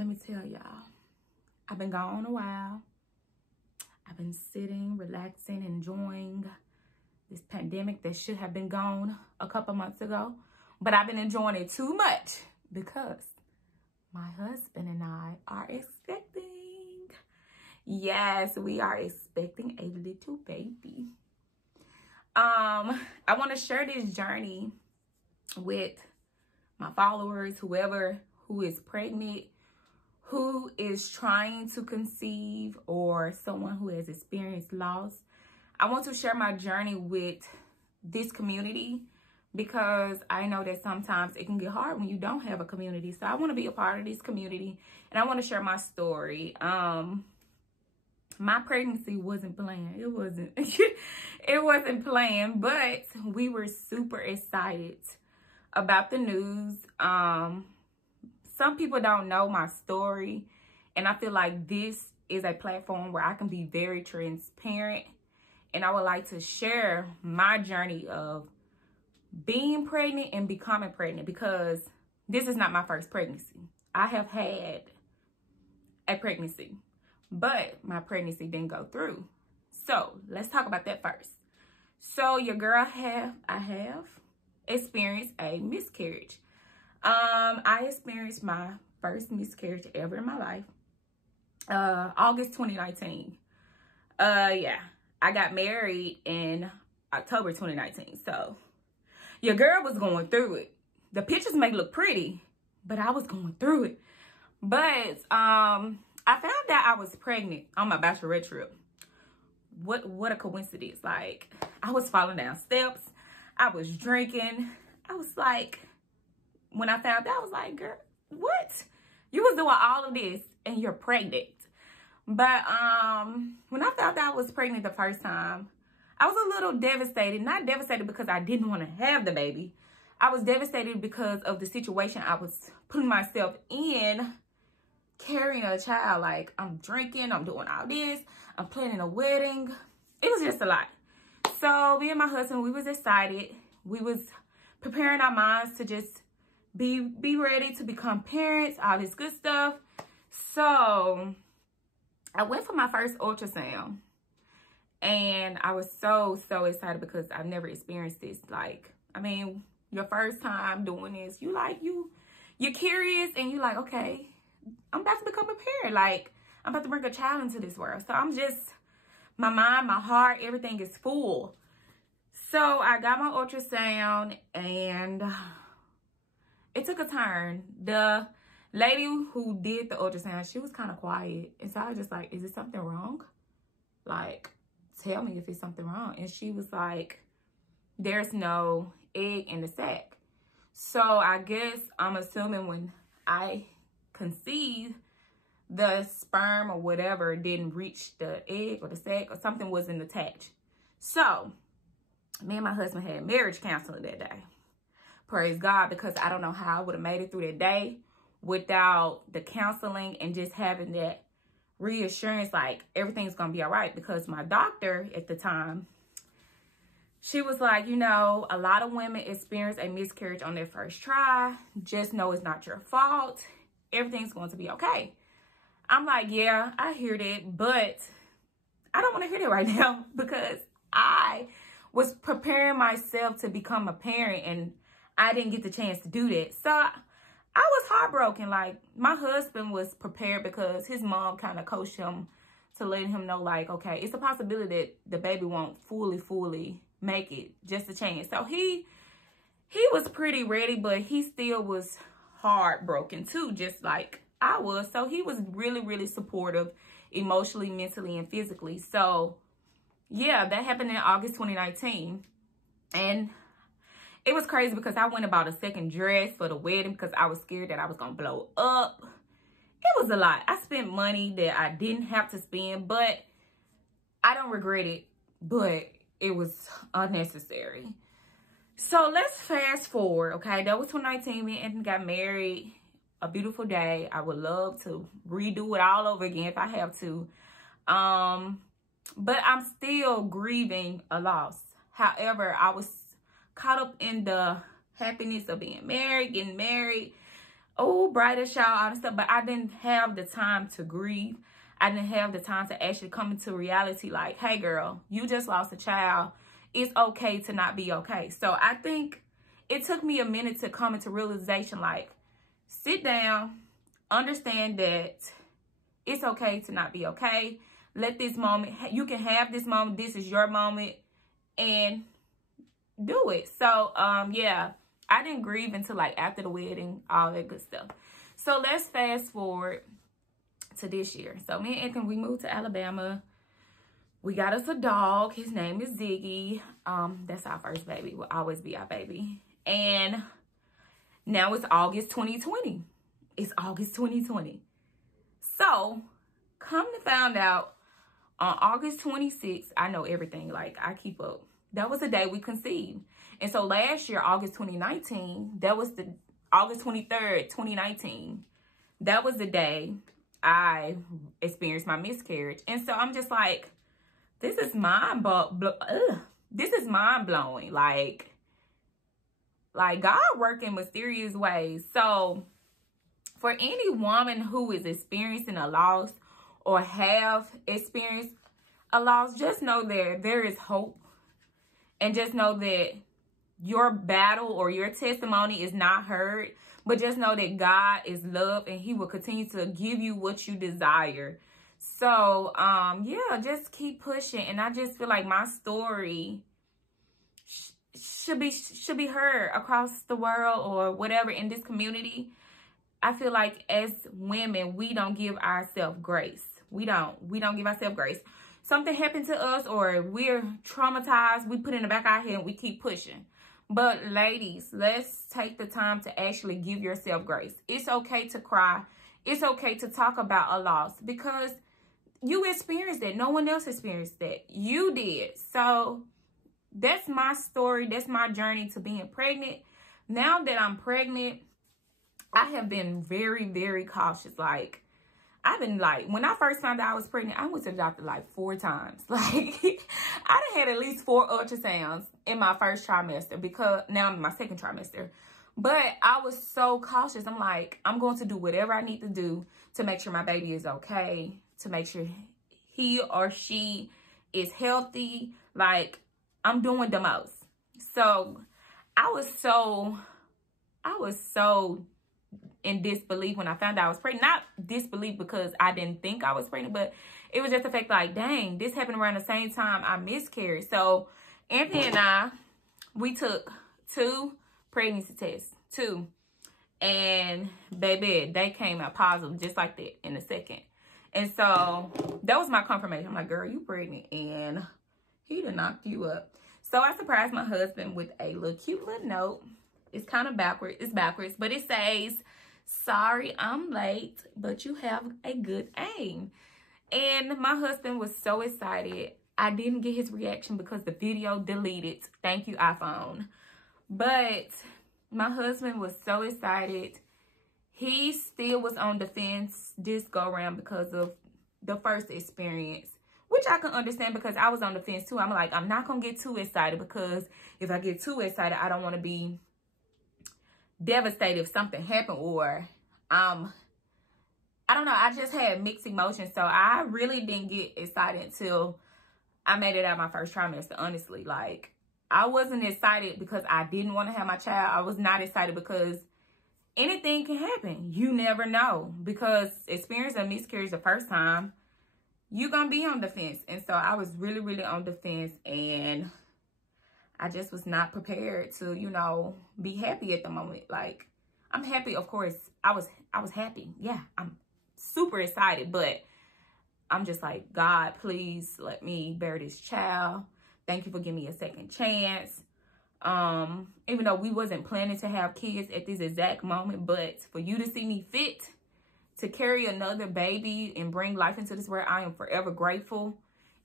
let me tell y'all, I've been gone a while. I've been sitting, relaxing, enjoying this pandemic that should have been gone a couple months ago. But I've been enjoying it too much because my husband and I are expecting. Yes, we are expecting a little baby. I want to share this journey with my followers, whoever who is pregnant, who is trying to conceive, or someone who has experienced loss. I want to share my journey with this community because I know that sometimes it can get hard when you don't have a community. So I want to be a part of this community and I want to share my story. My pregnancy wasn't planned. It wasn't. It wasn't planned, but we were super excited about the news. Some people don't know my story, and I feel like this is a platform where I can be very transparent, and I would like to share my journey of being pregnant and becoming pregnant, because this is not my first pregnancy. I have had a pregnancy, but my pregnancy didn't go through. So let's talk about that first. So your girl I have experienced a miscarriage. I experienced my first miscarriage ever in my life. August 2019. Yeah, I got married in October 2019. So your girl was going through it. The pictures may look pretty, but I was going through it. But I found out I was pregnant on my bachelorette trip. What a coincidence. Like, I was falling down steps. I was drinking. I was like, when I found out, I was like, girl, what? You was doing all of this and you're pregnant. But when I found out I was pregnant the first time, I was a little devastated. Not devastated because I didn't want to have the baby. I was devastated because of the situation I was putting myself in, carrying a child. Like, I'm drinking, I'm doing all this, I'm planning a wedding. It was just a lot. So me and my husband, we was excited. We was preparing our minds to just be ready to become parents, all this good stuff. So I went for my first ultrasound, and I was so excited because I've never experienced this. Like, I mean, your first time doing this, you're curious, and you're like, okay, I'm about to become a parent. Like, I'm about to bring a child into this world. So I'm just, my mind, my heart, everything is full. So I got my ultrasound, and it took a turn. The lady who did the ultrasound, she was kind of quiet. And so I was just like, is it something wrong? Like, tell me if it's something wrong. And she was like, there's no egg in the sac. So I guess I'm assuming when I conceived, the sperm or whatever didn't reach the egg or the sac, or something wasn't attached. So me and my husband had marriage counseling that day. Praise God, because I don't know how I would have made it through that day without the counseling and just having that reassurance, like everything's gonna be all right. Because my doctor at the time, she was like, you know, a lot of women experience a miscarriage on their first try. Just know it's not your fault. Everything's going to be okay. I'm like, yeah, I hear that, but I don't want to hear that right now because I was preparing myself to become a parent and I didn't get the chance to do that. So I was heartbroken. Like, my husband was prepared because his mom kind of coached him to let him know, like, okay, it's a possibility that the baby won't fully make it, just a chance. So he was pretty ready, but he still was heartbroken too, just like I was. So he was really supportive, emotionally, mentally, and physically. So yeah, that happened in August 2019. And it was crazy because I went and bought a second dress for the wedding because I was scared that I was gonna blow up. It was a lot. I spent money that I didn't have to spend, but I don't regret it, but it was unnecessary. So let's fast forward, okay? That was 2019. Me and got married. A beautiful day. I would love to redo it all over again if I have to. But I'm still grieving a loss. However, I was caught up in the happiness of being married, getting married. oh, bridal shower, all this stuff. But I didn't have the time to grieve. I didn't have the time to actually come into reality like, hey, girl, you just lost a child. It's okay to not be okay. So I think it took me a minute to come into realization, like, sit down, understand that it's okay to not be okay. Let this moment, you can have this moment. This is your moment, and do it. So, yeah, I didn't grieve until like after the wedding, all that good stuff. So let's fast forward to this year. So me and Anthony, we moved to Alabama. We got us a dog. His name is Ziggy. That's our first baby. Will always be our baby. And now it's August 2020. It's August 2020. So come to find out, on August 26th, I know everything. Like, I keep up. That was the day we conceived. And so last year, August 2019, that was the August 23rd, 2019. That was the day I experienced my miscarriage. And so I'm just like, this is this is mind blowing. Like God work in mysterious ways. So for any woman who is experiencing a loss or have experienced a loss, just know there is hope. And just know that your battle or your testimony is not heard. But just know that God is love, and he will continue to give you what you desire. So, yeah, just keep pushing. And I just feel like my story should be heard across the world or whatever in this community. I feel like as women, we don't give ourselves grace. We don't give ourselves grace. Something happened to us or we're traumatized, we put it in the back of our head and we keep pushing. But ladies, let's take the time to actually give yourself grace. It's okay to cry. It's okay to talk about a loss because you experienced it. No one else experienced that. You did. So that's my story. That's my journey to being pregnant. Now that I'm pregnant, I have been very, very cautious. Like, I've been like, when I first found out I was pregnant, I went to the doctor like 4 times. Like, I done had at least 4 ultrasounds in my first trimester because now I'm in my second trimester. But I was so cautious. I'm like, I'm going to do whatever I need to do to make sure my baby is okay, to make sure he or she is healthy. Like, I'm doing the most. So I was so in disbelief when I found out I was pregnant. Not disbelief because I didn't think I was pregnant, but it was just the fact like, dang, this happened around the same time I miscarried. So Anthony and I, we took 2 pregnancy tests, 2. And baby, they came out positive just like that in a second. And so that was my confirmation. I'm like, girl, you pregnant. And he done knocked you up. So I surprised my husband with a little cute little note. It's kind of backwards. It's backwards, but it says, sorry, I'm late, but you have a good aim. And my husband was so excited. I didn't get his reaction because the video deleted. Thank you, iPhone. But my husband was so excited. He still was on the fence this go around because of the first experience, which I can understand because I was on the fence too. I'm like, I'm not going to get too excited because if I get too excited, I don't want to be devastated if something happened or I don't know. I just had mixed emotions. So I really didn't get excited until I made it out my first trimester, honestly. Like, I wasn't excited because I didn't want to have my child. I was not excited because anything can happen. You never know. Because experiencing a miscarriage the first time, you're going to be on the fence. And so I was really, really on the fence. And I just was not prepared to, you know, be happy at the moment. Like, I'm happy, of course. I was happy. Yeah, I'm super excited. But I'm just like, God, please let me bear this child. Thank you for giving me a second chance. Even though we wasn't planning to have kids at this exact moment, but for you to see me fit to carry another baby and bring life into this world, I am forever grateful.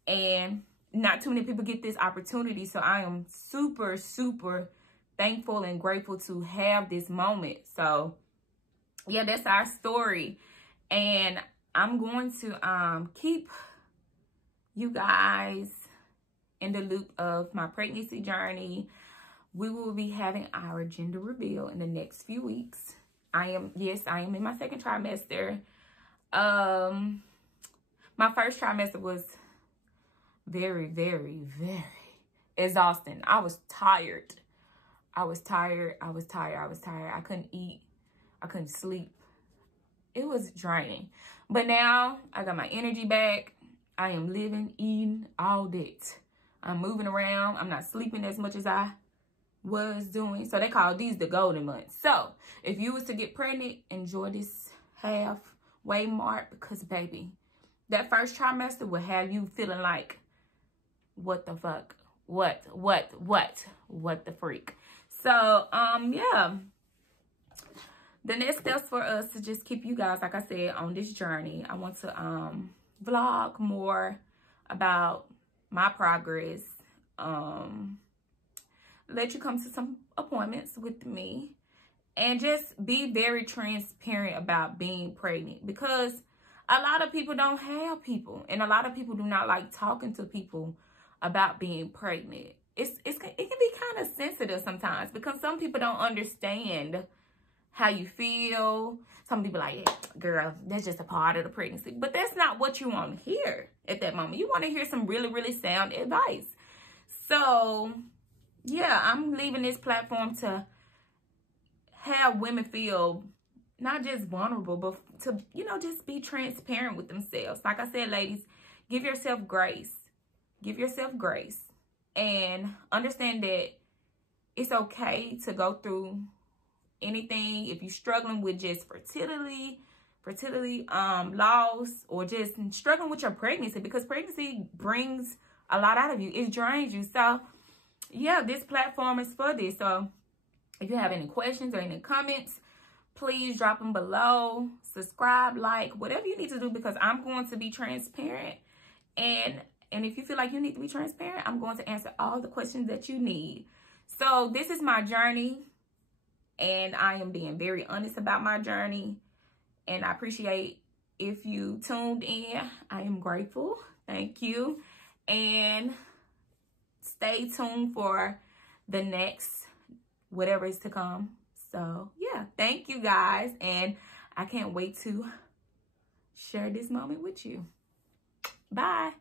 And not too many people get this opportunity. So I am super, super thankful and grateful to have this moment. So yeah, that's our story. And I'm going to keep you guys in the loop of my pregnancy journey. We will be having our gender reveal in the next few weeks. I am in my second trimester. My first trimester was very, very, very exhausting. I was tired. I couldn't eat. I couldn't sleep. It was draining. But now I got my energy back. I am living, eating all that. I'm moving around. I'm not sleeping as much as I was doing. So they call these the golden months. So if you was to get pregnant, enjoy this halfway mark, because baby, that first trimester will have you feeling like, what the fuck? What the freak? So, yeah. The next steps for us to just keep you guys, like I said, on this journey. I want to vlog more about my progress. Let you come to some appointments with me. And just be very transparent about being pregnant. Because a lot of people don't have people. And a lot of people do not like talking to people about being pregnant. It can be kind of sensitive sometimes, because some people don't understand how you feel. Some people like, yeah, girl, that's just a part of the pregnancy. But that's not what you want to hear at that moment. You want to hear some really, really sound advice. So, yeah, I'm leaving this platform to have women feel not just vulnerable, but to, you know, just be transparent with themselves. Like I said, ladies, give yourself grace. Give yourself grace. And understand that it's okay to go through anything. If you're struggling with just fertility loss, or just struggling with your pregnancy, because pregnancy brings a lot out of you. It drains you. So, yeah, this platform is for this. So, if you have any questions or any comments, please drop them below. Subscribe, like, whatever you need to do, because I'm going to be transparent. And if you feel like you need to be transparent, I'm going to answer all the questions that you need. So this is my journey, and I am being very honest about my journey. And I appreciate if you tuned in. I am grateful. Thank you. And stay tuned for the next whatever is to come. So yeah, thank you guys. And I can't wait to share this moment with you. Bye.